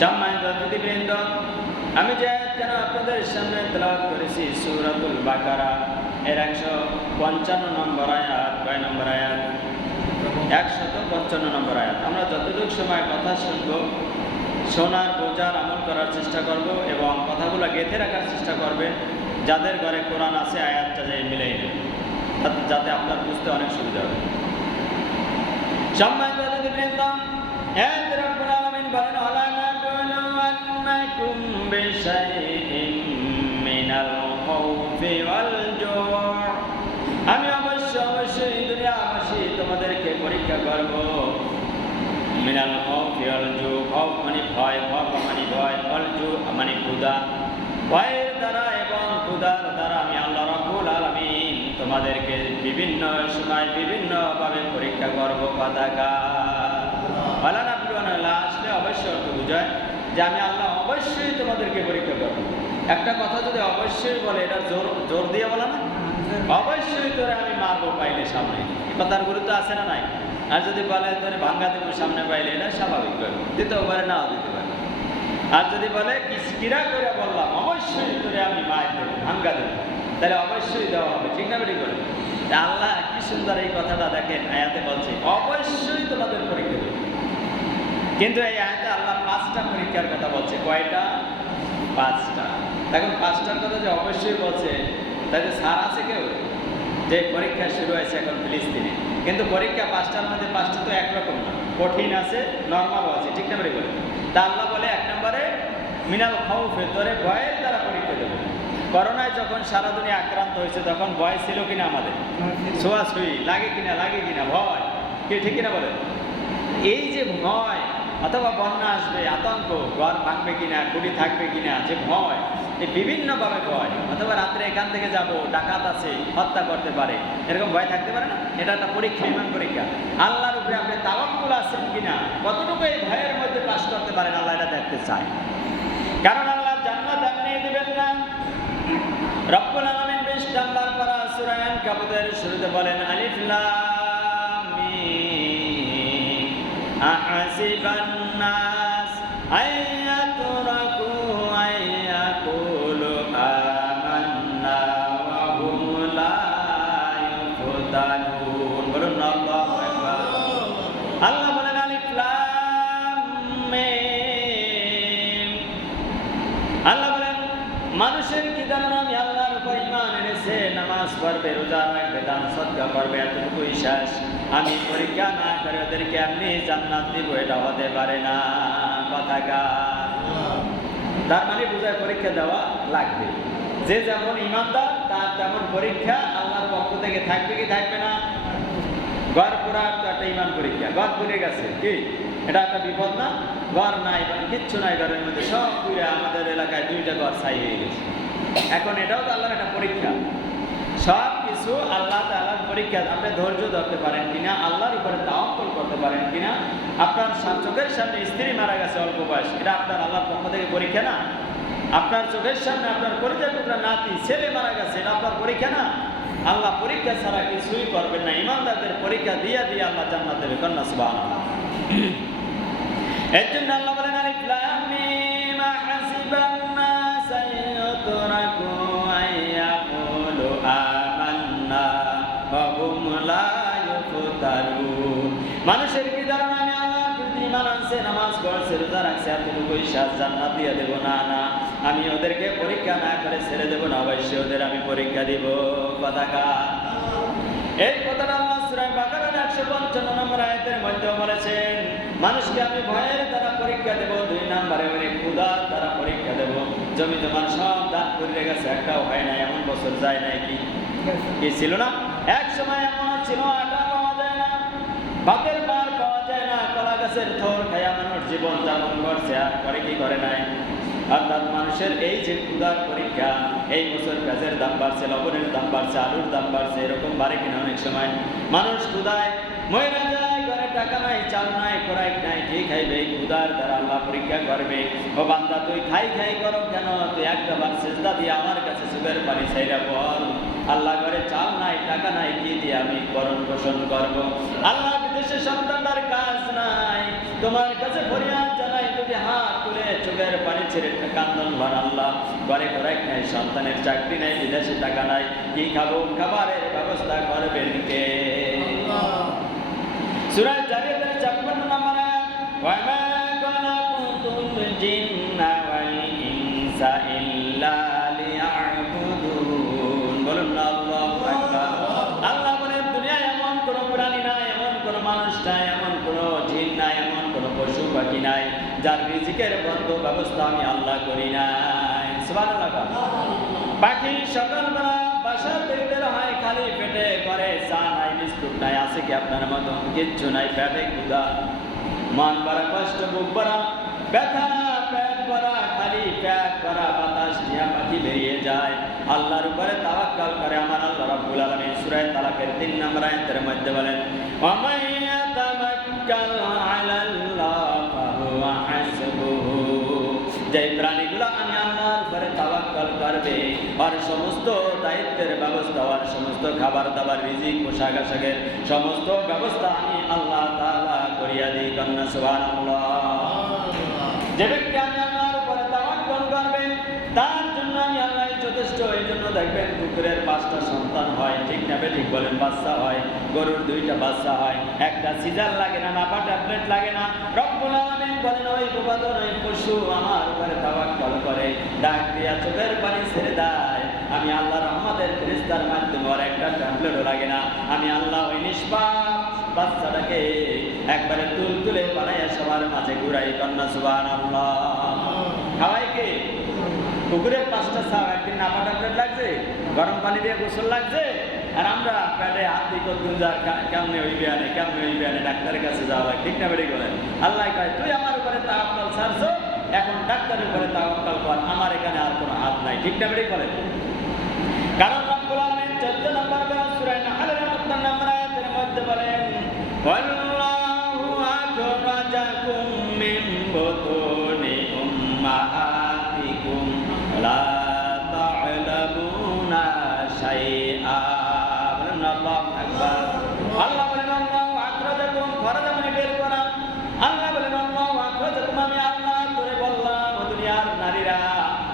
সম্মানিত অতিথিবৃন্দ, আমি যে আয়াতখানা আপনাদের সামনে তেলাওয়াত করেছি সূরাতুল বাকারা এর 155 নম্বর আয়াত। কয় নম্বর আয়াত? 155 নম্বর আয়াত। আমরা যতটুকু সময় কথা শুনব, শোনার বোঝার আমল করার চেষ্টা করব এবং কথাগুলো গেঁথে রাখার চেষ্টা করবেন। যাদের ঘরে কোরআন আছে আয়াতটা যে মিলেই নেবে, যাতে আপনার বুঝতে অনেক সুবিধা হবে। সম্মানিত অতিথিবৃন্দ, রব্বুল আলামিন বলেন, ওয়ালানাবলুওয়ান্নাকুম বিশাইইন মিনাল খাউফি ওয়াল জু'। আমি অবশ্যই দুনিয়াবাসী তোমাদেরকে পরীক্ষা করব। মিনাল খাউফি ওয়াল জু', খাউফ মানে ভয়, খাউফ মানে ভয়, ওয়াল জু' মানে ক্ষুধা। ভয়ের দ্বারা এবং ক্ষুধার দ্বারা আমি আল্লাহ রাব্বুল আলামিন তোমাদেরকে বিভিন্ন সময় বিভিন্নভাবে পরীক্ষা করব। আসলে অবশ্যই অর্থ বুঝায় যে আমি আল্লাহ অবশ্যই তোমাদেরকে পরীক্ষা করব। একটা কথা যদি অবশ্যই বলে, এটা জোর দিয়ে বলা না, অবশ্যই তোরে আমি মারবো পাইলে সামনে, কথার গুরুত্ব আছে না নাই? আর যদি বলে তোরে ভাঙ্গা দেবো সামনে পাইলে, এটা স্বাভাবিক ব্যাপার, দিতেও পারে নাও দিতে পারে। আর যদি বলে কিরা করে বললাম অবশ্যই তোরে আমি মার দেবো, ভাঙ্গা দেবো, তাহলে অবশ্যই দেওয়া হবে, ঠিক না বেটি করে? আল্লাহ কি সুন্দর এই কথাটা দেখেন, আয়াতে বলছে অবশ্যই তোমাদের পরীক্ষা দেবে। কিন্তু এই আয়াতে আল্লাহ 5টা পরীক্ষার কথা বলছে। কয়টা? 5টা। এখন 5টার কথা যে অবশ্যই বলছে, তাহলে সার আছে কেউ যে পরীক্ষা শুরু হয়েছে এখন ফিলিস্তিনে, কিন্তু পরীক্ষা 5টার মধ্যে 5টা তো একরকম না, কঠিন আছে, নর্মালও আছে, ঠিক না বেটি করে? তা আল্লাহ বলে 1 নম্বরে মিনাল খাউফে, তোরে ভয়ের দ্বারা পরীক্ষা দেবে। করোনায় যখন সারা দুনিয়া আক্রান্ত হয়েছে তখন ভয় ছিল কিনা আমাদের? ছোঁয়াছুঁই লাগে কিনা ভয়, কি ঠিক কিনা বলে? এই যে ভয়, অথবা বন্যা আসবে আতঙ্ক, ঘর ভাঙবে কিনা, কুড়ি থাকবে কিনা, যে ভয়, এই বিভিন্নভাবে ভয়, অথবা রাত্রে এখান থেকে যাব, ডাকাত আছে, হত্যা করতে পারে, এরকম ভয় থাকতে পারে না? এটা একটা পরীক্ষা, ইমান পরীক্ষা। আল্লাহর উপরে আপনি তাওয়াক্কুল আছেন কিনা, কতটুকু এই ভয়ের মধ্যে পাস করতে পারেন, আল্লাহ এটা দেখতে চায়। কারণ আল্লাহ জান্নাত আপনি দিবেন না। রব্বুল আলামিন 20 নাম্বার পারা সূরা আনকাবুতের শুরুতে বলেন, আলিফ লাম মিম আহাসিবান নাস আইয়াতুরাকু আইয়াকুলু আমান্না ওয়া হুম লা ইফতানুন। বলুন আল্লাহু আকবার। আল্লাহ বলেন আলিফ লাম মিম। আল্লাহ বলেন মানুষের কি ধারণা, আমি আল্লাহর উপর ঈমান এনেছে, নামাজ পড়বে, রোজা রাখবে, দান সদকা করবে, এতটুকুই শেষ, আমি পরীক্ষা না করে ওদেরকে আপনি জান্নাত দিব, এটা হতে পারে না। কথাকার তার মানে বোঝায় পরীক্ষা দেওয়া লাগবে। যে যেমন ঈমানদার তার তেমন পরীক্ষা আল্লাহর পক্ষ থেকে থাকবে কি থাকবে না? ঘর পোড়ার তো একটা ঈমান পরীক্ষা, ঘর পুড়ে গেছে, কি এটা একটা বিপদ না? ঘর নাই, কিচ্ছু নাই ঘরের মধ্যে, সব পুড়ে আমাদের এলাকায় 2টা ঘর ছাই হয়ে গেছে। এখন এটাও তো আল্লাহর একটা পরীক্ষা। সব কিছু আল্লাহ তাআলার পরীক্ষা। আপনি ধৈর্য ধরতে পারেন কিনা, আল্লাহর উপরে তাওয়াক্কুল করতে পারেন কিনা। আপনার চোখের সামনে স্ত্রী মারা গেছে অল্প বয়স, এটা আপনার আল্লাহর পক্ষ থেকে পরীক্ষা না? আপনার চোখের সামনে আপনার কলিজার টুকরা নাতি ছেলে মারা গেছে, এটা আপনার পরীক্ষা না? আল্লাহ পরীক্ষা ছাড়া কিছুই করবেন না। ঈমানদারদের পরীক্ষা দিয়ে আল্লাহ জান্নাত দেবে। কন্যা সুবহানাল্লাহ। এর জন্য আল্লাহ বলেন আলিফ লাম মিম আহাসিবান নাস আইয়াতুরাকু আইয়াকুলু আমান্না ওয়া হুম লা ইফতানুন। মানুষের কি ধারণা, আমি আল্লাহর প্রতি ঈমান আনছে, নামাজ পড়ছে, রোজা রাখছে, এতটুকুই শেষ, জান্নাত দিয়ে দেব? না, আমি ওদেরকে পরীক্ষা না করে ছেড়ে দেব না, অবশ্যই ওদের আমি পরীক্ষা দিব। কথাকার এই কথাটা আল্লাহ সূরা বাকারার 155 নম্বর আয়াতের মধ্যে বলেছেন, মানুষকে আমি ভয়ের দ্বারা পরীক্ষা দেব। 2 নম্বরে বলে ক্ষুধার দ্বারা পরীক্ষা দেব। জমি জমার সব দান করে গেছে, একটাও হয় না, এমন বছর যায় নাই কি ছিল না? এক সময় এমন ছিল আটা পাওয়া যায় না, ভাতের মার পাওয়া যায় না, কলা গাছের থোর খায়া মানুষ জীবন যাপন করছে, আর করে কি করে নাই? অর্থাৎ মানুষের এই যে ক্ষুধার পরীক্ষা, এই বছর পেঁয়াজের দাম বাড়ছে, লবণের দাম বাড়ছে, আলুর দাম বাড়ছে, এরকম বাড়ে কিনা? অনেক সময় মানুষ ক্ষুধায় মরে যায়, ঘরে টাকা নাই, চাল নাই, খোরাক নাই, কি খাইবে? এই ক্ষুধার দ্বারা আল্লাহ পরীক্ষা করবে। ও বান্দা, তুই খাই করো কেন? তুই একবার সেজদা দিয়ে আমার কাছে চোখের পানি ছাইরা বল, আল্লাহ ঘরে চাল নাই, টাকা নাই, কি দিয়ে আমি ভরণ পোষণ করবো? আল্লাহ বিদেশে সন্তানটার কাজ নাই, তোমার কাছে ফরিয়াদ জানাই, তুমি হাত তুলে চোখের পানি ছেড়ে কান্দন ভর আল্লাহ, ঘরে খোরাক নাই, সন্তানের চাকরি নাই, বিদেশে টাকা নাই, কি খাবো, খাবারের ব্যবস্থা করবেন কে? সূরা জারিয়াতের 56 নম্বর আয়াত, ওয়া মা খালাকতুল জিন্না ওয়াল ইনসা ইল্লা লিয়াবুদুন। বলুন না আল্লাহু আকবার। আল্লাহ বলেন দুনিয়ায় এমন কোন প্রাণী নাই, এমন কোন মানুষ নাই, এমন কোন জিন নাই, এমন কোন পশু পাখি নাই যার রিজিকের বন্ধ ব্যবস্থা আমি আল্লাহ করি নাই। সুবহানাল্লাহ। পাখি সকালবেলা বাসা থেকে বের হয় খালি পেটে, ঘরে চা নাই, বিস্কুট নাই, আছে কি আপনার মতো? কিচ্ছু নাই, পেটে ক্ষুধা, মন ভরা কষ্ট, বুক ভরা ব্যথা, পেট ভরা, খালি পেট ভরা, বাতাস নিয়ে পাখি বেরিয়ে যায়, আল্লাহর উপরে তাওয়াক্কুল করে। আমার আল্লাহ রাব্বুল আলামিন সূরা তালাকের 3 নম্বর আয়াতের মধ্যে বলেন, ওয়া মান ইয়াতাওয়াক্কাল আলাল্লাহ ফাহুয়া হাসবুহু। যে প্রাণীগুলো আমি আল্লাহর উপরে তাওয়াক্কুল করবে, আর সমস্ত দায়িত্বের ব্যবস্থা, আর সমস্ত খাবার দাবার, রিজিক, পোশাক আশাকের সমস্ত ব্যবস্থা আমি আল্লাহ তাআলা করিয়া দিই। কন্যা সুবহানাল্লাহ। যে ব্যক্তি আমি আল্লাহর উপরে তাওয়াক্কুল করবে তার জন্য আমি আল্লাহ যথেষ্ট। এই জন্য দেখবেন কুকুরের 5টা সন্তান হয়, ঠিক না ঠিক বলেন? বাচ্চা হয়, গরুর 2টা বাচ্চা হয়, একটা সিজার লাগে না, নাপা ট্যাবলেট লাগে না। রব্বুল আলামিন বলেন ওই উপাদান, ওই পশু আমার উপরে তাওয়াক্কুল করে, ডাক দিয়া চোখের পানি ছেড়ে দেয়, আমি আল্লাহ রহমতের ফেরেশতার মাধ্যমে আর একটা ট্যাবলেটও লাগে না, আমি আল্লাহ ওই নিষ্পাপ বাচ্চাটাকে একবারে তুলে বানাইয়া সবার মাঝে ঘুরাই। কন্যা সুবহানাল্লাহ। খাওয়াই কে? কুকুরের 5টা ছাও, একদিন নাপা ট্যাবলেট লাগছে, গরম পানি দিয়ে গোসল লাগছে, আর আমরা পেটে হাত দিয়ে কতদিন কেমনে হইবে আনে, কেমনে হইবে আনে, ডাক্তারের কাছে যাওয়া লাগে, ঠিক না বেরিয়ে বলেন? আল্লাহ কয় তুই আমার উপরে তাওয়াক্কুল ছাড়ছো, এখন ডাক্তারের উপরে তাওয়াক্কুল কর, আমার এখানে আর কোনো হাত নাই, ঠিক না বেরিয়ে বলেন? কারণ রব্বুল আলামিন 14 নম্বর সূরা নাহলের 72 নম্বর আয়াতের মধ্যে বলেন, ওয়াল্লাহু আখরাজাকুম মিন বুতুনি উম্মাহাতিকুম লা তা'লামুনা শাইআ। বলেন আল্লাহু আকবার। আল্লাহ বলেন আল্লাহু আখরাজাকুম, খরাজা মানে বের করা। আল্লাহ বলেন আল্লাহু আখরাজাকুম, আমি আল্লাহ তোরে বললাম ও দুনিয়ার নারীরা,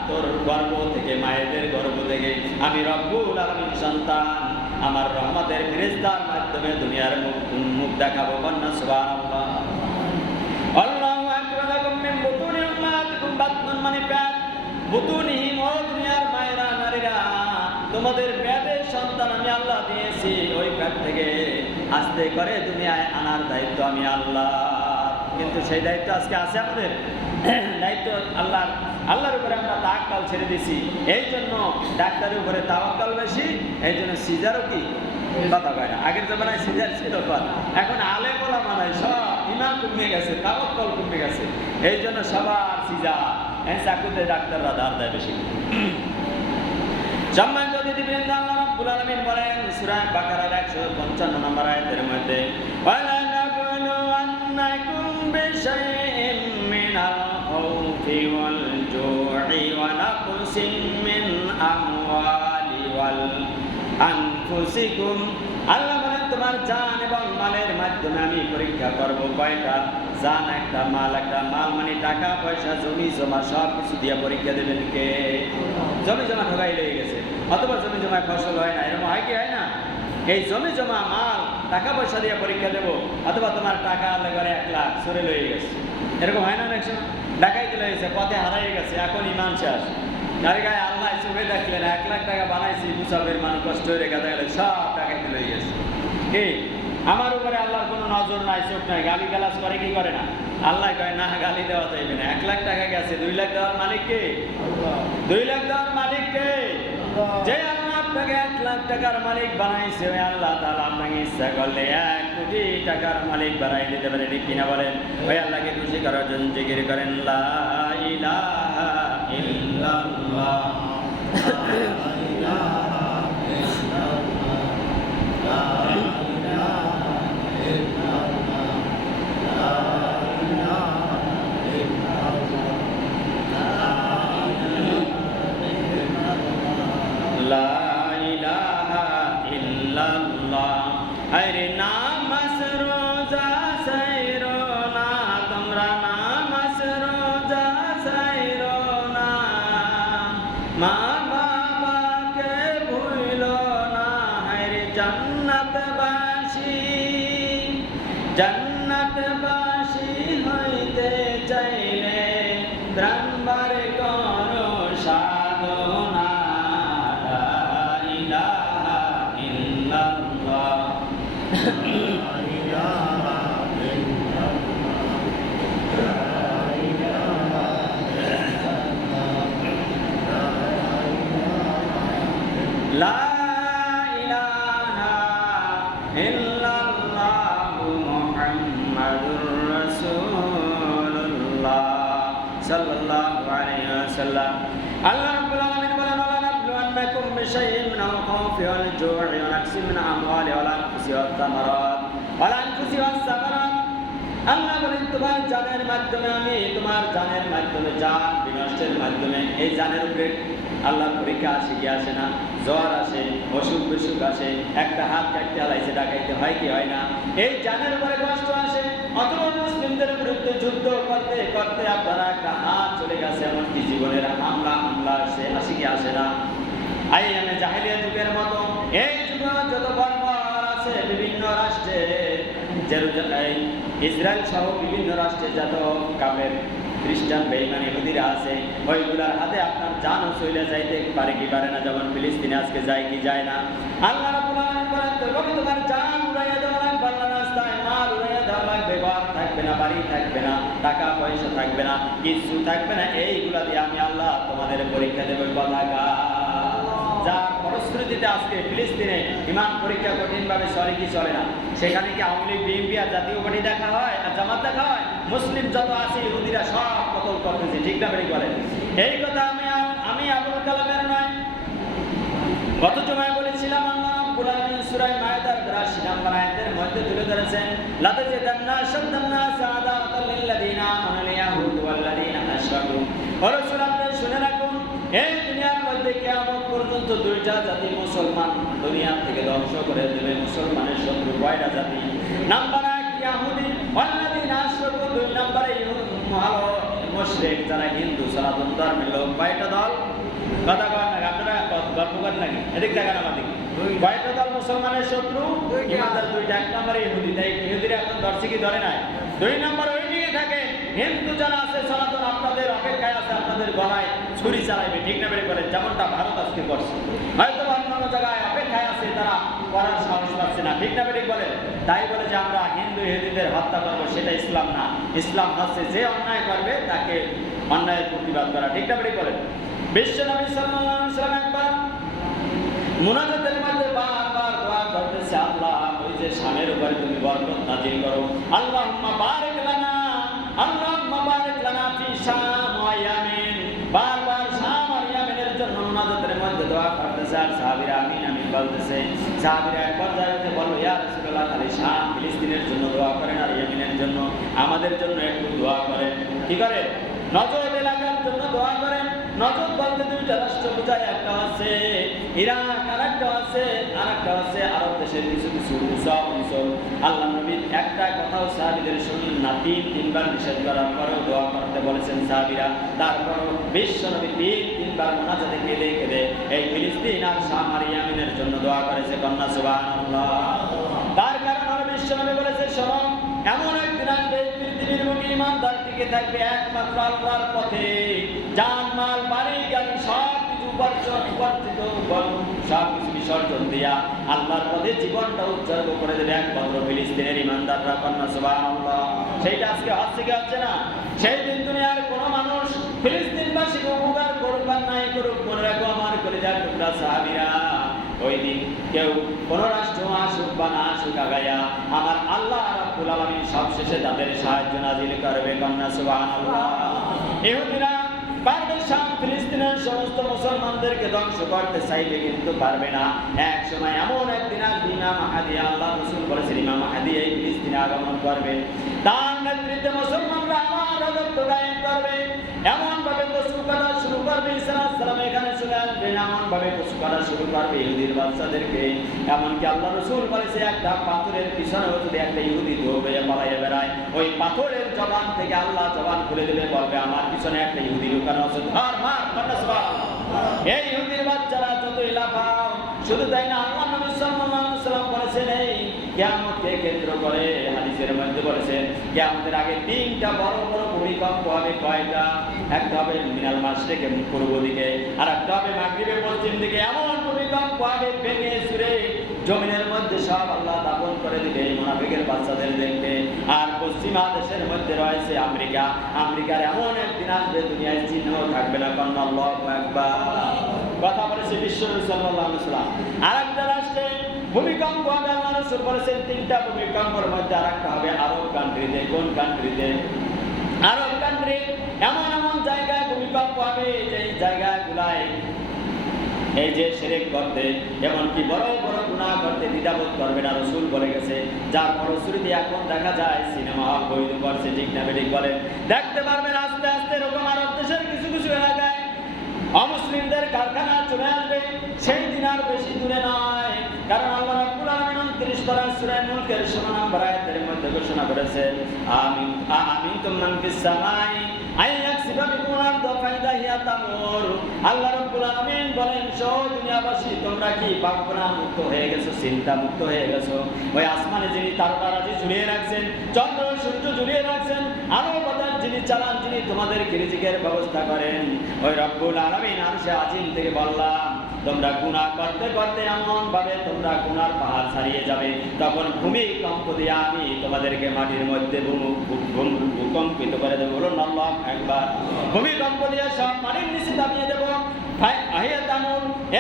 তোর গর্ভ থেকে, মায়েদের গর্ভ থেকে আমি রব্বুল আলামিন সন্তান আমার রহমতের ফেরেশতার মাধ্যমে দুনিয়ার মুখ দেখাবো। কন্যা সুবহানাল্লাহ। আল্লাহু আখরাজাকুম মিন বুতুনি উম্মাহাতিকুম, বাতনুন মানে পেট, বুতুনিহিম ও দুনিয়ার মায়েরা, নারীরা, তোমাদের পেটের সন্তান আমি আল্লাহ দিয়েছি, ওই পেট থেকে আস্তে করে দুনিয়ায় আনার দায়িত্ব আমি আল্লাহ। কিন্তু সেই দায়িত্ব আজকে আছে আমাদের? দায়িত্ব আল্লাহর উপরে আমরা তাওয়াক্কুল ছেড়ে দিছি, এই জন্য ডাক্তারের উপরে তাওয়াক্কুল বেশি, এই জন্য সিজারও কি কথা কয় না। আগের জমানায় সিজার ছিল, এখন আলেম ওলামা নাই, সব ইমান কমে গেছে, তাওয়াক্কুল কমে গেছে, এই জন্য সবার সিজার, চাকুতে ডাক্তাররা ধার দেয় বেশি। সম্মানিত দিদিবৃন্দ, আল্লাহ রাব্বুল আলামিন বলেন সূরা বাকারার 155 নম্বর আয়াতের মধ্যে, ওয়ালা নাবলুওয়ান্নাকুম বিশাইইম মিনাল খাউফি ওয়াল জু'i ওয়া নাকসিম মিন আমওয়ালি ওয়াল আনফুসিকুম। আল্লাহ বলেন তোমার জান এবং মালের মাধ্যমে আমি পরীক্ষা করব। কয়টা? জান একটা, মাল একটা। মাল মানে টাকা পয়সা, জমি জমা, সব কিছু দিয়ে পরীক্ষা দেবেন কে? জমি জমা ঠকাই লেগে গেছে, অথবা জমি জমায় ফসল হয় না, এরকম হয় কি হয় না? এই জমি জমা, মাল, টাকা পয়সা দিয়ে পরীক্ষা দেবো, অথবা তোমার টাকা আল্লাহ করে 1 লাখ সরে লয়ে গেছে, এরকম হয় না? অনেক সময় ডাকাইতে লেগেছে, পথে হারাই গেছে, এখন ইমান শেষ, গাড়ি গায়ে আল্লাহ চোখে দেখলেন 1 লাখ টাকা বানাইছি, মুসাফির মানুষ কষ্ট হয়ে রেখা গেলে সব ডাকাইতে লয়ে গেছে। কি আমার উপরে আল্লাহর কোনো নজর নাই, চোখ নাই, গালি গালাজ করে কি করে না? আল্লাহ কয় না, গালি দেওয়া যাইবে না। 1 লাখ টাকা গেছে, 2 লাখ দেওয়ার মালিক কে? 2 লাখ দেওয়ার মালিক কে? যে আল্লাহ আপনাকে 1 লাখ টাকার মালিক বানাইছে, ওই আল্লাহ তাআলা আপনাকে ইচ্ছা করলে 1 কোটি টাকার মালিক বানাই দিতে পারে, ঠিক কিনা বলেন? ওই আল্লাহকে খুশি করার জন্য জিকির করেন লা ইলাহা ইল্লাল্লাহ। আরে নামাজ রোজা সাইরো না তোমরা, নামাজ রোজা সাইরো জান্নাতবাসী হইতে চাইলে ত্রাণবার করো সাধনা, লা ইলাহা ইল্লাল্লাহ। লা ইলাহা ইল্লাল্লাহু মুহাম্মাদুর রাসূলুল্লাহ সাল্লাল্লাহু আলাইহি ওয়াসাল্লাম। আল্লাহ রাব্বুল আলামিন বলেন, ওয়া নাবলুওয়ান্নাকুম বিশাইইন মিনাল খাউফি ওয়াল জু'i ওয়া নাকসিন মিনাল আমওয়ালি ওয়াল আনফুসি ওয়াত তামারাত ওয়াল আনফুসি ওয়াস সামারাত। আল্লাহ বলেন, তোমার জানের মাধ্যমে, আমি তোমার জানের মাধ্যমে, জান বিনষ্টের মাধ্যমে, এই জানের উপরে আল্লাহ পরীক্ষা আসে কি আসে না? জ্বর আসে, অসুখ বিসুখ আসে, একটা হাত কাটতে হালাইছে ডাকাইতে হয় কি হয় না? এই জানের উপরে কষ্ট আসে। অথবা মুসলিমদের বিরুদ্ধে যুদ্ধ করতে করতে আপনারা একটা হাত চলে গেছে, এমনকি জীবনের হামলা আসে কি আসে না? আইয়ামে জাহেলিয়া যুগের মতো এই যুগ যত বর্বর আছে বিভিন্ন রাষ্ট্রে, জেরুজালেম, ইসরায়েল সহ বিভিন্ন রাষ্ট্রে যত কাফের খ্রিস্টান বেঈমান ইহুদিরা আছে, ওইগুলার হাতে আপনার জানও চলে যাইতে পারে কি পারে না? যেমন ফিলিস্তিনে আজকে যায় কি যায় না? আল্লাহ রাব্বুল আলামিন বলেন, তোমার জান উড়াইয়া দেওয়া লাগবে, আল্লাহ রাস্তায় মাল উড়াইয়া দেওয়া লাগবে, ঘর থাকবে না, বাড়ি থাকবে না, টাকা পয়সা থাকবে না, কিছু থাকবে না। এইগুলা দিয়ে আমি আল্লাহ তোমাদের পরীক্ষা দেব। কথা যার ফলশ্রুতিতে আজকে ফিলিস্তিনে ইমান পরীক্ষা কঠিনভাবে চলে কি চলে না? সেখানে কি আওয়ামী লীগ, বিএনপি আর জাতীয় পার্টি দেখা হয় আর জামাত দেখা হয়? মুসলিম যত আছে ইহুদিরা সব কতল করতেছে, ঠিক না বেরি বলেন? এই কথা আমি আবুল কালামের নয়, গত জুমায় বলেছিলাম। আল্লাহ রাব্বুল আলামিন সূরা মায়েদার ৮২ নম্বর আয়াতের মধ্যে তুলে ধরেছেন, লাতাজিদান্না আশাদ্দান-নাসি আদাওয়াতাল লিল্লাযীনা আমানুল ইয়াহুদ ওয়াল্লাযীনা আশরাকু। ও রাসূল, আপনি শুনে রাখুন, এই দুনিয়ার মধ্যে কিয়ামত পর্যন্ত দুইটা জাতি মুসলমান দুনিয়া থেকে ধ্বংস করে দেবে। মুসলমানের শত্রু কয়টা জাতি? নাম্বার ১ ইহুদি, ওয়াল্লাযীনা আশরাকু। ২ নম্বরে মুশরিক, যারা হিন্দু সনাতন ধর্মের লোক। কয়টা দল? কথা কয় না আপনারা, গল্প করেন নাকি? এদিক দেখেন আমার দিকে। কয়টা দল মুসলমানের শত্রু? ইমানদার দুইটা। ১ নম্বরে ইহুদি। তাই ইহুদিরা এখন ধরছে কি ধরে নাই? ২ নম্বর ওই দিকে থাকে হিন্দু যারা আছে সনাতন, আপনাদের অপেক্ষায় আছে, আপনাদের গলায় ছুরি চালাইবে, ঠিক না বেরে করেন? যেমনটা ভারত আজকে করছে, হয়তো অন্যান্য জায়গায় অপেক্ষায় আছে, তারা করার সাহস পাচ্ছে না, ঠিক না বেরে বলেন? তাই বলে যে আমরা হিন্দু ইহুদিদের হত্যা করবো, সেটা ইসলাম না। ইসলাম হচ্ছে যে অন্যায় করবে তাকে অন্যায়ের প্রতিবাদ করা, ঠিক না বেরে বলেন? বিশ্বনবী সাল্লাল্লাহু আলাইহি ওয়াসাল্লাম একবার মুনাজাতের মধ্যে বারবার দোয়া করতেছে, আল্লাহ ওই যে শামের উপরে তুমি বরকত নাযিল করো। আল্লাহুম্মা বারিক লানা, আল্লাহুম্মা বারিক লানা ফি শাম ওয়া ইয়ামিন। বারবার শাম আর ইয়ামিনের জন্য মুনাজাতের মধ্যে দোয়া করতেছে, আর সাহাবীরা আমিন আমিন বলতেছে। সাহাবীরা এক পর্যায়ে বলল, ইয়া রাসূলুল্লাহ, খালি শাম ফিলিস্তিনের জন্য দোয়া করেন আর ইয়ামিনের জন্য আমাদের জন্য একটু দোয়া করেন। কি করেন? নজদ এলাকার জন্য দোয়া করেন। নজদ বলতে দুইটা রাষ্ট্র বোঝায়, একটা হচ্ছে ইরাক আর একটা হচ্ছে আরব দেশের কিছু কিছু অঞ্চল। আল্লাহ নবী একটা কথাও সাহাবীদের শুনলেন না, তিনবার নিষেধ করার পরেও দোয়া করতে বলেছেন সাহাবীরা। তারপরও বিশ্ব নবী তিনবার মুনাজাতে কেঁদে কেঁদে এই ফিলিস্তিন আর শাম আর ইয়ামিনের জন্য দোয়া করেছে। কন্যা সুবহানাল্লাহ। তার কারণ হলো বিশ্ব নবী বলেছে, শোনো, এমন একদিন আসবে পৃথিবীর বুকে ঈমানদার টিকে থাকবে একমাত্র আল্লাহর পথে। জান মাল বাড়ি গাড়ি সব কিছু বিসর্জন দিয়া আল্লাহর পথে জীবনটা উৎসর্গ করে দেবে একমাত্র ফিলিস্তিনের ঈমানদাররা। কন্যা সুবহানাল্লাহ। সেইটা আজকে হচ্ছে কি হচ্ছে না? সেই দিন দুনিয়ার কোনো মানুষ ফিলিস্তিনবাসীকে উপকার করুক আর নাই করুক, মনে রাখো আমার কলিজার টুকরা সাহাবীরা, ওই দিন কেউ কোন রাষ্ট্র আসুক বা না আসুক আগাইয়া আমার আল্লাহ রাব্বুল আলামিন সবশেষে তাদের সাহায্য নাযিল করবে। কন্যা সুবহানাল্লাহ। ইহুদিরা পারবে শাম ফিলিস্তিনের সমস্ত মুসলমানদেরকে ধ্বংস করতে চাইবে, কিন্তু পারবে না। এক সময় এমন একদিন আসবে, ইমাম মাহদী, আল্লাহ রাসূল বলেছেন ইমাম মাহদী এই ফিলিস্তিনে আগমন করবে। তার নেতৃত্বে মুসলমানরা আমার রাজত্ব কায়েম করবে। এমন ভাবে কসু করা শুরু করবে, ঈসা আলাইহিস সালাম এখানে চলে আসবেন, এমন ভাবে কসু করা শুরু করবে ইহুদির বাচ্চাদেরকে। এমনকি আল্লাহ রাসূল বলেছে, একটা পাথরের পিছনেও যদি একটা ইহুদি দৌড়ে পালাইয়া বেড়ায়, ওই পাথরের জবান থেকে আল্লাহ জবান খুলে দিলে বলবে, আমার পিছনে একটা ইহুদি লুকানো আছে, ধর মার। এই ইহুদির বাচ্চারা যত লাফাও। শুধু তাই না, আল্লাহ নবী সাল্লাল্লাহু আলাইহি ওয়াসাল্লাম বলেছেন, এই কিয়ামত কেন্দ্র করে হাদিসের মধ্যে বলেছেন কিয়ামতের আগে 3টা বড় বড় ভূমিকম্প হবে। কয়টা? একটা হবে মিনাল মাশরিকে পূর্ব দিকে, আর একটা হবে মাগরিবে পশ্চিম দিকে। এমন ভূমিকম্প হবে ভেঙে চুরে জমিনের মধ্যে সব আল্লাহ দাফন করে দিবে মুনাফিকের বাচ্চাদের দেখবে। আর পশ্চিমা দেশের মধ্যে রয়েছে আমেরিকা। আমেরিকার এমন একদিন আসবে দুনিয়ায় চিহ্ন থাকবে না। আল্লাহু আকবার। কথা বলেছে বিশ্বনবী সাল্লাল্লাহু আলাইহি ওয়াসাল্লাম। আরেকটা রাষ্ট্রে ভূমিকম্প হবে। আল্লাহ রাসূল বলেছেন 3টা ভূমিকম্পের মধ্যে আরেকটা হবে আরব কান্ট্রিতে। কোন কান্ট্রিতে? আরব কান্ট্রি। এমন এমন জায়গায় ভূমিকম্প হবে যে জায়গাগুলায় এই যে শিরক করতে, এমনকি বড় বড় গুনাহ করতে দ্বিধাবোধ করবে না, রাসূল বলে গেছে। যার ফলশ্রুতি এখন দেখা যায় সিনেমা হল বৈধ করছে, ঠিক না বেঠিক বলেন? দেখতে পারবেন আস্তে আস্তে এরকম আরব দেশের কিছু কিছু এলাকায় অমুসলিমদের কারখানা চলে আসবে। সেই দিন আর বেশি দূরে নয়, কারণ আল্লাহ রাব্বুল আলামিন 29 পারা সূরা মুলকের 16 নম্বর আয়াতের মধ্যে ঘোষণা করেছেন আমিনতুম মান ফিস সামাই আইয়াকসিবা বিকুম আরদ ফাইদা হিয়া তামুর। আল্লাহ রাব্বুল আলামিন বলেন, সব দুনিয়াবাসী তোমরা কি পাপনা মুক্ত হয়ে গেছো, চিন্তা মুক্ত হয়ে গেছো? ওই আসমানে যিনি তারকারাজি ঝুলিয়ে রাখছেন, চন্দ্র সূর্য ঝুলিয়ে রাখছেন, আলো বাতাস যিনি চালান, যিনি তোমাদের রিজিকের ব্যবস্থা করেন, ওই রব্বুল আলামিন আরশে আজিম থেকে বললাম তোমরা গুনাহ করতে করতে এমন ভাবে তোমরা গুনার পাহাড় ছাড়িয়ে যাবে, তখন ভূমিকম্প দিয়ে আমি তোমাদেরকে মাটির মধ্যে ভূকম্পিত করে দেবো। বলুন আল্লাহু আকবার। ভূমিকম্প দিয়ে সব মাটির নিচে দাবিয়ে দেবো।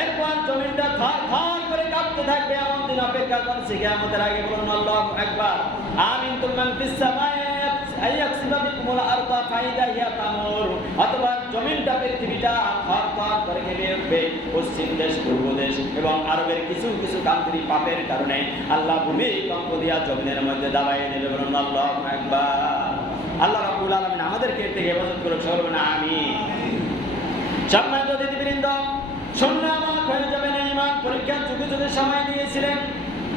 এরপর জমিনটা থার থার করে কাঁপতে থাকবে। এমন দিন অপেক্ষা করছে কিয়ামতের আগে। বলুন আল্লাহু আকবার। আমিনতুম মান ফিস সামাই আইয়াকসিবা বিকুমুল আরদা ফাইদা হিয়া তামুর। অথবা জমিনটা, পৃথিবীটা থার থার করে কেঁপে উঠবে। পশ্চিম দেশ, পূর্ব দেশ এবং আরবের কিছু কিছু কান্ট্রি পাপের কারণে আল্লাহ ভূমিকম্প দিয়া জমিনের মধ্যে দাবাইয়ে দেবে। বলুন আল্লাহু আকবার। আল্লাহ রাব্বুল আলামিন আমাদেরকে এর থেকে হেফাজত করুক। সর্ব না আমিন। সম্মানিত দিদিবৃন্দ, শুনলে আমার হয়ে যাবে না। ঈমান পরীক্ষার যুগে যুগে সময় দিয়েছিলেন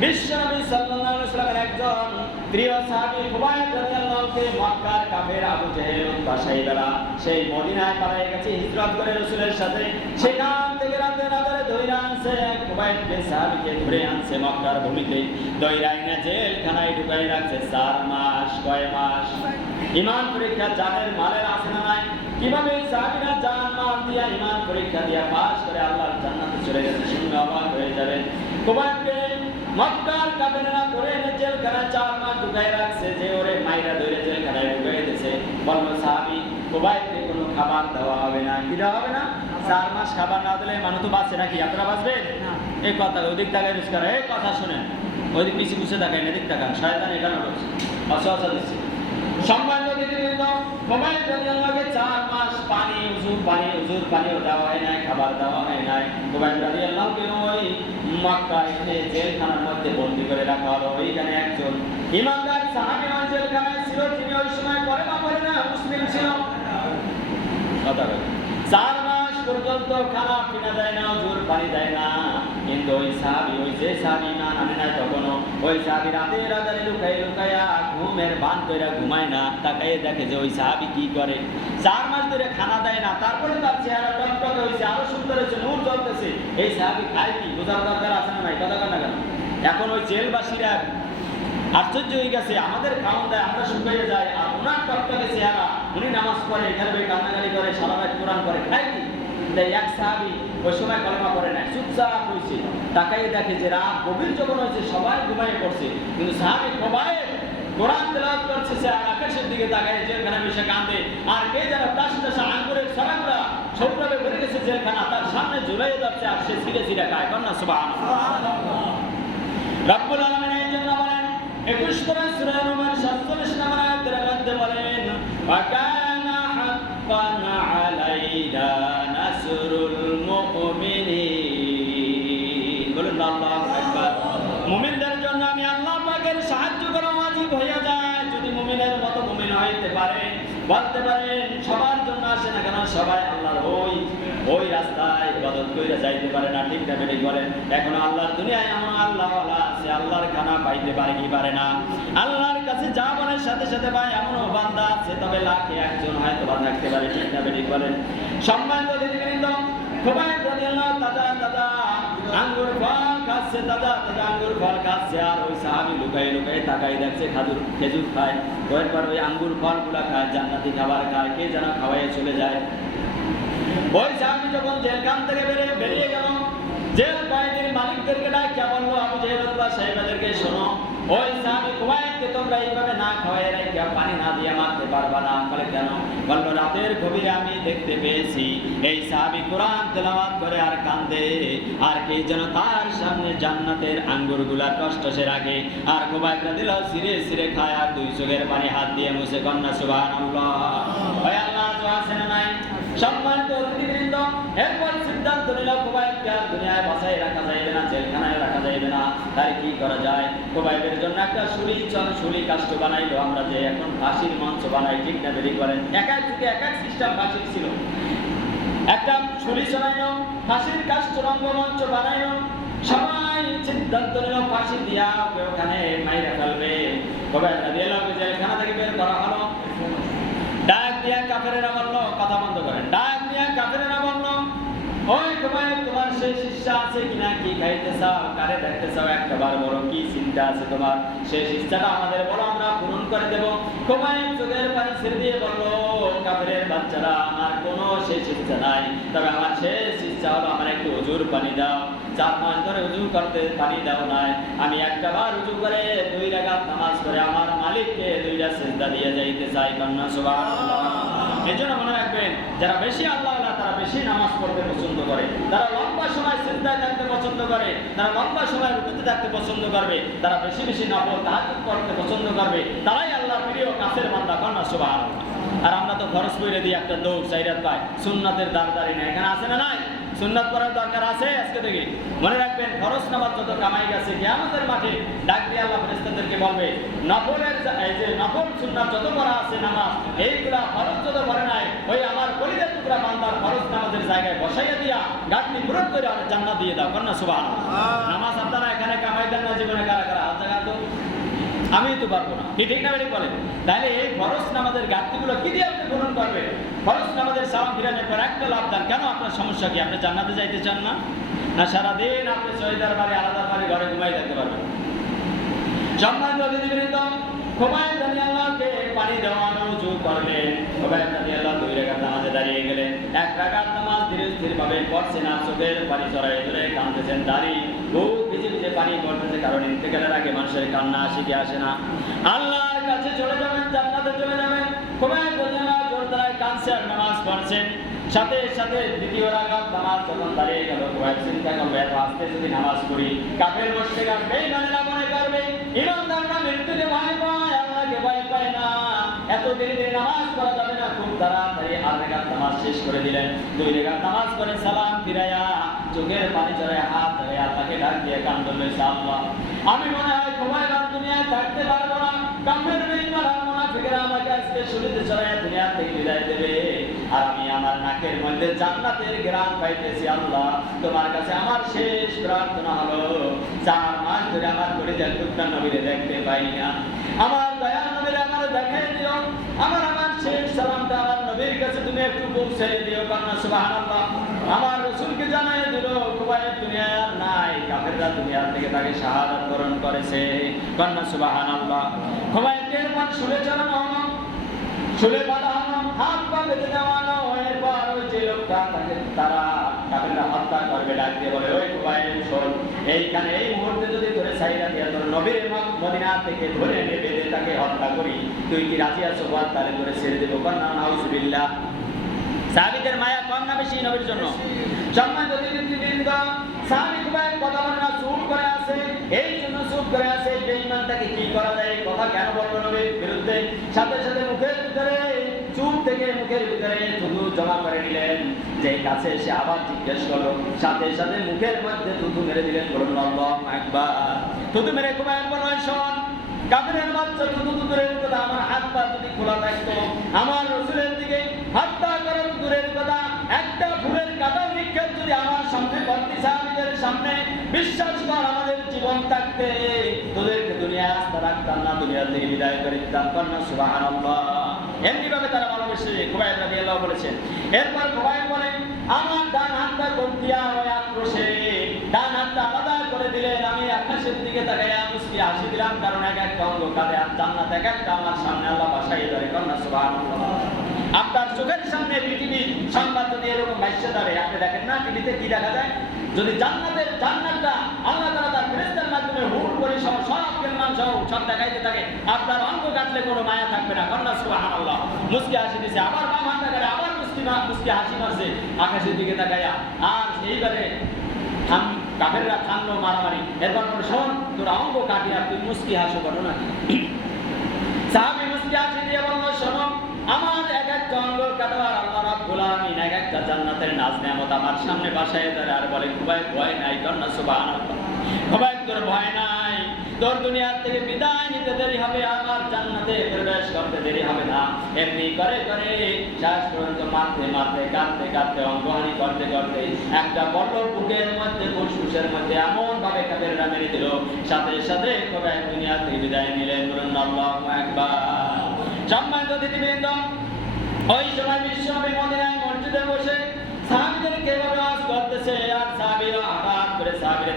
বিশ্বনবী সাল্লাল্লাহু আলাইহি ওয়াসাল্লামের একজন প্রিয় সাহাবী খুবাইব রাদিয়াল্লাহু আনহু। মক্কার কাফের আবু জেহেল বাসাইবেলা সেই মদিনায় পালিয়ে গেছে হিজরত করে রাসূলের সাথে। সেখান থেকে রাতের আধারে ধইরা আনছে খুবাইবকে, সাহাবীকে ধরে আনছে মক্কার ভূমিতে। ধইরা এনে জেলখানায় ঢুকাই রাখছে 4 মাস। কয় মাস? ঈমান পরীক্ষা জানের মালের আছে না নাই? কিভাবে সাহাবীরা জান মাল দিয়া ঈমান পরীক্ষা দিয়া পাস করে আল্লাহর জান্নাতে চলে গেছে, শুনে অবাক হয়ে যাবেন। খুবাইবকে মক্কার কাফেররা করে এনে জেলখানায় 4 মাস ঢুকাই রাখছে। যে ওরে মাইরা ধরে জেলখানায় ঢুকাই দিয়েছে। বলল সাহাবী, খুবাইবকে কোনো খাবার দেওয়া হবে না। কি দেওয়া হবে না? 4 মাস খাবার না দিলে মানুষ তো বাঁচে নাকি? আপনারা বাঁচবেন? এই কথা ওদিক তাকায় রুস্কার, এই কথা শুনেন, ওইদিক পিছিয়ে পিছিয়ে তাকায়, এদিক তাকান। শয়তান এখানে রয়েছে, অসহসা দিচ্ছে। সম্মানিত দিদিবৃন্দ, খুবাইব রাদিয়াল্লাহু আনহু 4 মাস পানি পানিও দেওয়া হয় নাই, খাবার দেওয়া হয় নাই। খুবাইব রাদিয়াল্লাহু আনহু ওই মক্কায় এনে জেলখানার মধ্যে বন্দী করে রাখা হলো। ওইখানে একজন ইমানদার সাহাবী ওই জেলখানায় ছিল, তিনি ওই সময় করে না মুসলিম ছিল। কথা বলে 4 মাস পর্যন্ত খানা পিনা দেয় না, হুজুর পানি দেয় না। কিন্তু ওই সাহাবী, ওই যে সাহাবী ইমান আনে না তখনও, ওই সাহাবী রাতের আধারে লুকাইয়া ঘুমের বান কইরা ঘুমায় না। তাকাইয়ে দেখে যে ওই সাহাবী কি করে। 4 মাস ধরে খানা দেয় না, তারপরে তার চেহারা টকটকে হয়েছে, আরো সুন্দর হয়েছে, নূর জ্বলতেছে। এই সাহাবী খায় কি? বোঝার দরকার আছে না নাই? কথা কেন? এখন ওই জেলবাসীরা আশ্চর্য হয়ে গেছে, আমাদের খাওয়ান দেয়, আমরা শুকাইয়ে যাই, আর ওনার টকটকে চেহারা, উনি নামাজ পড়ে, এখানে কান্নাকারি করে, সারা রাত কোরআন করে, খায় কি? এক সাহাবী ওই সময় কলেমা পড়ে না, চুপচাপ হয়েছে। তাকাইয়ে দেখে যে রাত গভীর যখন হয়েছে, সবাই ঘুমাইয়ে পড়ছে, কিন্তু সাহাবী খুবাইব কোরআন তেলাওয়াত করছে আর আকাশের দিকে তাকায় জেলখানা বসে কাঁদে। আর কে যেন টাসা আঙ্গুরের ছড়াগুলা সৌরভে ভরে গেছে জেলখানা, তার সামনে ঝুলাই যাচ্ছে, আর সে ছিঁড়ে ছিঁড়ে খায়। কন্যা সুবহানাল্লাহ। রব্বুল আলামিন এই জন্য বলেন 21 পারা সূরা রুমের 47 নম্বর আয়াতের মধ্যে বলেন, ওয়া কানা হাক্কান আলাইনা নাসরুল মুমিনিন। বলুন আল্লাহু আকবার। মুমিনদের জন্য আমি আল্লাহ পাকের সাহায্য করা ওয়াজিব হয়ে যায়। যদি মুমিনের মতো মুমিন হইতে পারে, বলতে পারেন সবার জন্য আসে না কেন, সবাই আল্লাহর ওই রাস্তায় ইবাদত কইরা যাইতে পারে না, ঠিক না বেঠিক বলেন? এখন আল্লাহর দুনিয়ায় এমন আল্লাহওয়ালা আছে, আল্লাহর খানা পাইতে পারে কি পারে না? আল্লাহর কাছে যা বলে সাথে সাথে পায়, এমনও বান্দা আছে, তবে লাখে একজন হয়তো বা থাকতে পারে, ঠিক না বেঠিক বলেন? সম্মানিত দিদিবৃন্দ, খুবাইব রাদিয়াল্লাহু তাআলা আঙ্গুর ফল খাচ্ছে, তাজা তাজা আঙ্গুর ফল খাচ্ছে, আর ওই সাহাবী লুকাই লুকাই তাকাই দেখছে খেজুর খায়, এরপর ওই আঙ্গুর ফলগুলা খায়, জান্নাতি খাবার খায়, কে যেন খাওয়াইয়ে চলে যায়। ওই সাহাবী যখন জেলখান থেকে বেরিয়ে গেল, জেল কয়েদির মালিকদেরকে ডাকে বলল, আবু জেহেল উতবা সাহেবদেরকে শোনো, ওই সাহাবী খুবাইবকে তোমরা এইভাবে না খাওয়াই রেখে পানি না দিয়ে মারতে পারবা না। বলে কেন? বলল রাতের গভীরে আমি দেখতে পেয়েছি এই সাহাবী কোরআন তেলাওয়াত করে আর কান্দে, আর কে যেন তার সামনে জান্নাতের আঙ্গুরগুলা টসটসে রাখে, আর খুবাইব রাদিয়াল্লাহু সিরে সিরে খায়, আর দুই চোখের পানি হাত দিয়ে মুছে কন্যা সুবহানাল্লাহ। ওই আল্লাহ তো আছেন নাই। সম্মানিত অতিথিবৃন্দ, এরপর সিদ্ধান্ত নিল খুবাইবকে আর দুনিয়ায় বাসায় রাখা যাইবে না, জেলখানায় রাখা যাইবে না। তাই কি করা যায়? খুবাইবের জন্য একটা শুলি কাষ্ঠ বানাইলো। আমরা যে এখন ফাঁসির মঞ্চ বানাই, ঠিক না বেরিয়ে করেন, এক এক যুগে এক এক সিস্টেম ফাঁসির ছিল। একটা শুলি চড়াইলো, ফাঁসির কাষ্ঠ রঙ্গমঞ্চ বানাইলো, সবাই সিদ্ধান্ত নিল ফাঁসি দিয়া ওখানে মাইরা ফেলবে। খুবাইব রাদিয়াল্লাহু জেলখানা থেকে বের করা হলো। ডাক দিয়া কাফেরেরা বলল, কথা বন্ধ করেন, ডাক দিয়া কাফেরেরা বলল, ওই খুবাইব তোমার সেই শিষ্যা আছে কিনা, কি খাইতে চাও, কারে দেখতে চাও, একটা বার বলো, কি চিন্তা আছে তোমার, সেই শিষ্যাটা আমাদের বলো, আমরা পূরণ করে দেব। খুবাইব চোখের পানি ছেড়ে দিয়ে বলল, কাফেরের বাচ্চারা, আমার কোনো শেষ ইচ্ছা নাই, তবে আমার শেষ ইচ্ছা হলো আমার একটু উজুর পানি দাও। 4 মাস ধরে উজু করতে পানি দাও নাই, আমি একটা বার উজু করে 2 রাকাত নামাজ করে আমার মালিককে 2টা সিজদা দিয়ে যাইতে চাই। কন্যা সুবহানাল্লাহ। এজন্য মনে রাখবেন, যারা বেশি আল্লাহওয়ালা তারা বেশি নামাজ পড়তে পছন্দ করে, তারা লম্বা সময় সিজদায় থাকতে পছন্দ করে, তারা লম্বা সময় রুকুতে থাকতে পছন্দ করবে, তারা বেশি বেশি নফল তাহাজ্জুদ করতে পছন্দ করবে, তারাই আল্লাহর প্রিয় কাছের বান্দা। কন্যা সুবহানাল্লাহ। আর আমরা তো খরচ করে দিই একটা দৌড় 4 রাত পাই, সুন্নাতের দাঁড়দারি না, এখানে আছে না নাই? সুন্নাত পড়ার দরকার আছে আজকে থেকে। মনে রাখবেন, ফরজ নামাজ যত কামাই গেছে কিয়ামতের মাঠে ডাক দিয়ে আল্লাহ ফেরেশতাদেরকে বলবে, নফলের এই যে নফল সুন্নাত যত করা আছে নামাজ, এইগুলা ফরজ যত করে নাই, ওই আমার কলিজার টুকরা বান্দার ফরজ নামাজের জায়গায় বসাইয়া দিয়া গাঁটনি পূরণ করে আর জান্নাত দিয়ে দাও। কন্যা সুবহানাল্লাহ। নামাজ আপনারা এখানে কামাই দেন না জীবনে, কারা কারা হাত জায়গা তো আমি তো পারবো না, ঠিক না বেরিয়ে বলেন? তাহলে এই ফরজ নামাজের ঘাটতিগুলো কি দিয়ে আপনি পূরণ করবেন? ফরজ নামাজের সালাম ফিরানোর পর একটা লাভ দেন, কেন? আপনার সমস্যা কি? আপনি জান্নাতে যাইতে চান না? না সারাদিন আপনি শহীদার বাড়ি আলাদার বাড়ি ঘরে ঘুমাই থাকতে পারবেন? সম্মানিত অতিথিবৃন্দ, খুবাইব রাদিয়াল্লাহুকে পানি দেওয়ানো উজু করলেন। খুবাইব রাদিয়াল্লাহু 2 রাকাত নামাজে দাঁড়িয়ে গেলেন। 1 রাকাত নামাজ ধীরে ধীরে ভাবে পড়ছেন, আর চোখের পানি জড়ায় ধরে কাঁদতেছেন, দাঁড়ি বুক ভিজে ভিজে পানি পড়তেছে, কারণ ইন্তেকালের আগে মানুষের কান্না আসে কি আসে না? আল্লাহর কাছে চলে যাবেন, জান্নাতে চলে যাবেন। খুবাইব রাদিয়াল্লাহু জোর দাঁড়ায় কাঁদছে আর নামাজ পড়ছেন। সাথে সাথে 2 রাকাত নামাজ যখন দাঁড়িয়ে গেল, খুবাইব চিন্তা করলো, এত আস্তে যদি নামাজ পড়ি কাফের মুশরিকরা বেঈমানেরা মনে করবে ইমানদাররা মৃত্যুকে ভয় পায়, আল্লাহকে ভয় পায় না, এত দেরি দেরি নামাজ পড়া যাবে না, খুব তাড়াতাড়ি 8 রাকাত নামাজ শেষ করে দিলেন। 2 রাকাত নামাজ পড়ে সালাম ফিরাইয়া চোখের পানি ঝরে হাত ধরে আল্লাহকে ডাক দিয়ে কান্দলেন, আল্লাহ, আমি মনে হয় খুবাইব আর দুনিয়ায় থাকতে পারবো না, কাফের বেঈমান আর মুনাফিকরা আমাকে আজকে শরীরে চড়াইয়া দুনিয়া থেকে বিদায় দেবে, আর আমি আমার নাকের মধ্যে জান্নাতের ঘ্রাণ পাইতেছি। আল্লাহ, তোমার কাছে আমার শেষ প্রার্থনা হলো, 4 মাস ধরে আমার কলিজার টুকরা নবীরে দেখতে পাই না, আমার দয়াল নবীরে আমার দেখাই দিও, আমার শেষ সালামটা আমার নবীর কাছে তুমি একটু পৌঁছে দিও। কন্যা সুবহানাল্লাহ। আমার রাসূলকে জানাই দিল, খুবাইব দুনিয়ায় আর নাই, কাফেররা দুনিয়া থেকে তাকে শাহাদাত বরণ করেছে। কন্যা সুবহানাল্লাহ। খুবাইবকে এরপর শুলে চড়ানো হলো, শুলে বাঁধা হলো, হাত পা বেঁধে দেওয়ানো, এরপর ওই যে লোকটা তারা কাফেররা হত্যা করবে, ডাক দিয়ে বলে, ওই খুবাইব শোন, এইখানে এই মুহূর্তে যদি তোরে সাইরা দিয়া তোর নবীর মদিনা থেকে ধরে এনে বেঁধে তাকে হত্যা করি, তুই কি রাজি আছো? বল, তাহলে তোরে ছেড়ে দেবো। কন্যা নাউজুবিল্লাহ। সাহাবীদের মায়া কম না বেশি নবীর জন্য? সম্মানিত অতিথিবৃন্দ, সাহাবী খুবাইব কথা বলে না, চুপ করে আছে। এই জন্য চুপ করে আছে, বেঈমানটাকে কি করা যায়, কথা কেন বলবো নবীর বিরুদ্ধে? সাথে সাথে মুখের ভিতরে চুপ থেকে মুখের ভিতরে থুতু জমা করে নিলেন। যেই কাছে এসে আবার জিজ্ঞেস করলো, সাথে সাথে মুখের মধ্যে থুতু মেরে দিলেন। বলুন আল্লাহু আকবার। থুতু মেরে খুবাইব বলল, শোন, কাফেরের বাচ্চা থুতু দূরের কথা, আমার হাত পা যদি খোলা থাকতো, আমার রাসূলের দিকে হত্যা করা দূরের কথা, একটা ফুলের কাঁটাও নিক্ষেপ যদি আমার সামনে করতি সাহাবীদের সামনে, বিশ্বাস কর আমাদের জীবন থাকতে তোদেরকে দুনিয়া আস্থা রাখতাম না, দুনিয়া থেকে বিদায় করে দিতাম। কন্যা সুবহানাল্লাহ। এমনিভাবে তারা ভালোবেসে খুবাইব রাদিয়াল্লাহু বলেছেন। এরপর খুবাইব বলেন, আমার ডান হাতটা কোন দিয়া হয় আক্রোশে, ডান হাতটা আলাদা করে দিলেন, কারণ এক একটা অঙ্গ কাঁধে, আর জান্নাত এক একটা আমার সামনে আল্লাহ বাসায় ধরে। কন্যা সুবহানাল্লাহ। আপনার চোখের সামনে পৃথিবীর সংবাদ যদি এরকম ভাষ্য ধরে, আপনি দেখেন না টিভিতে কি দেখা যায়? যদি জান্নাতটা আল্লাহ তাআলা তার ফেরেশতার মাধ্যমে হুর করে সব কেলমান সহ সব দেখাইতে থাকে, আপনার অঙ্গ কাটলে কোনো মায়া থাকবে না। কন্যা সুবহানাল্লাহ। মুস্কি হাসি দিছে, আবার বাম হাত দেখায়, আবার মুস্কি হাসি মারছে আকাশের দিকে তাকায়া। আর এইবারে কাফেররা থামলো মারামারি। এরপর শোন, তোর অঙ্গ কাটিয়া তুই মুস্কি হাসো করো না। সাহাবী মুস্কি হাসি দিয়ে বলল, শোনো, আমার এক একটা অঙ্গ কাটার আল্লাহ রাব্বুল আলামিন এক একটা জান্নাতের নাজ নেয়ামত আমার সামনে বাসায় ধরে আর বলে, খুবাইব ভয় নাই। কন্যা সুবহানাল্লাহ। খুবাইব তোর ভয় নাই, তোর দুনিয়ার থেকে বিদায় নিতে দেরি হবে, আমার জান্নাতে প্রবেশ করতে দেরি হবে না। এমনি করে করে শেষ পর্যন্ত কাঁদতে অঙ্গহানি করতে করতে একটা বড় বুকের মধ্যে ফুসফুসের মধ্যে এমন ভাবে কাফেররা মেরে দিল, সাথে সাথে খুবাইব দুনিয়া থেকে বিদায় নিলেন। বলুন আল্লাহু আকবার। সম্মানিত অতিথিবৃন্দ, ওই সময় বিশ্বনবী মদিনায় মসজিদে বসে সাহাবীদেরকে ওয়াজ করতেছে, আর সাহাবীরা হঠাৎ করে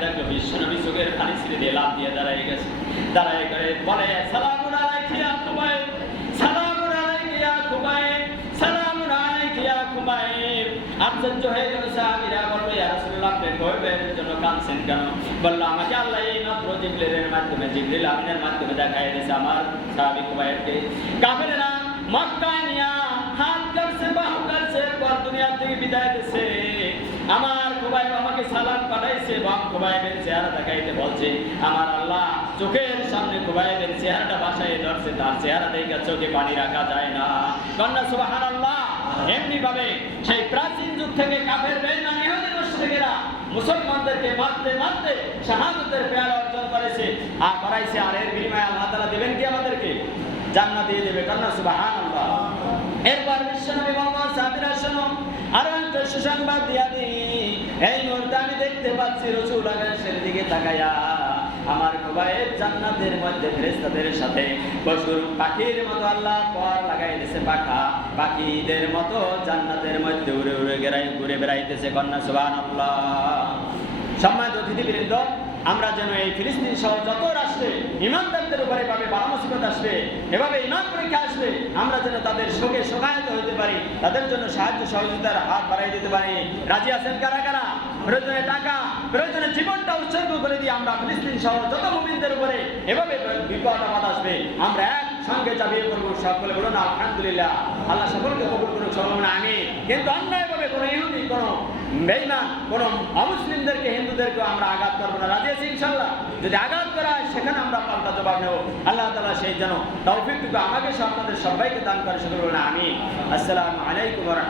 দেখলো বিশ্বনবী চোখের পানি ছিঁড়ে দিয়ে লাফ দিয়ে দাঁড়ায় গেছে। দাঁড়ায় করে বলে, সালামুন আলাইকা ইয়া খুবাইব, সালামুন আলাইকা ইয়া খুবাইব, সালামুন আলাইকা ইয়া খুবাইব। আশ্চর্য হয়ে গেল সাহাবীরা, বলল, ইয়া রাসূলুল্লাহ, আপনি খুবাইবের জন্য কাঁদছেন কেন? বলল, আমাকে আল্লাহ এই মাত্র জিবরিল আমিনের মাধ্যমে দেখায় দিয়েছে আমার সাহাবী খুবাইবকে। কাফেররা মক্কায় নিয়া হাত করছে, বাহু করছে, পর দুনিয়া থেকে বিদায় দিছে। আমার খুবাইব আমাকে সালাম পাঠাইছে, বাম খুবাইবের চেহারা দেখাইতে বলছে। আমার আল্লাহ চোখের সামনে খুবাইবের চেহারাটা বাসায় ধরছে, তার চেহারা দেখে চোখে পানি রাখা যায় না। কন্যা সুবহানাল্লাহ। এমনি ভাবে সেই প্রাচীন যুগ থেকে কাফের বেঈমান ইহুদি মুশরিকেরা মুসলমানদেরকে মারতে মারতে শাহাদাতের পেয়ালা অর্জন করেছে আর করাইছে। আর এর বিনিময়ে আল্লাহ তাআলা দিবেন কি? আমাদেরকে জান্নাত দিয়ে দেবে। কন্যা সুবহানাল্লাহ। এরপর বিশ্বনবী বললেন, সাহাবীরা শোনো, আরো একটা সুসংবাদ দিয়া দিই। এই মুহূর্তে আমি দেখতে পাচ্ছি রাসূল আকাশের দিকে তাকায়া আমার খুবাইব জান্নাতের মধ্যে ফেরেশতাদের সাথে পশুর পাখির মতো আল্লাহ পর লাগাই দিয়েছে, পাখিদের মতো জান্নাতের মধ্যে উড়ে উড়ে ঘুরে বেড়াইতেছে। কন্যা সুবহানাল্লাহ। সম্মানিত অতিথিবৃন্দ, আমরা যেন এই ফিলিস্তিন সহ যত রাষ্ট্রে ইমানদারদের উপরে এভাবে বালা মুসিবত আসবে, এভাবে ইমান পরীক্ষা আসবে, আমরা যেন তাদের শোকে শোকায়িত হতে পারি, তাদের জন্য সাহায্য সহযোগিতার হাত বাড়াই দিতে পারি। রাজি আছেন কারা কারা? প্রয়োজনে টাকা, প্রয়োজনে জীবনটা উৎসর্গ করে দিয়ে আমরা ফিলিস্তিন সহ যত মুমিনদের উপরে এভাবে বিপদ আপদ আসবে আমরা এক সঙ্গে চাপিয়ে পড়বো। সকলে বলুন আলহামদুলিল্লাহ। আল্লাহ সকলকে কবুল করুন, সকলে আমিন। কিন্তু অন্যায়ভাবে কোনো ইহুদি, কোনো বেঈমান, কোনো অমুসলিমদেরকে, হিন্দুদেরকে আমরা আঘাত করবো না। রাজি আছি ইনশাআল্লাহ? যদি আঘাত করা হয় সেখানে আমরা পাল্টা জবাব নেব। আল্লাহ তাআলা সেই যেন তৌফিকটুকু আমাকে সহ আপনাদের সবাইকে দান করে। সকলে বলুন আমিন। আসসালামু আলাইকুম ওয়া রাহমাতুল্লাহ।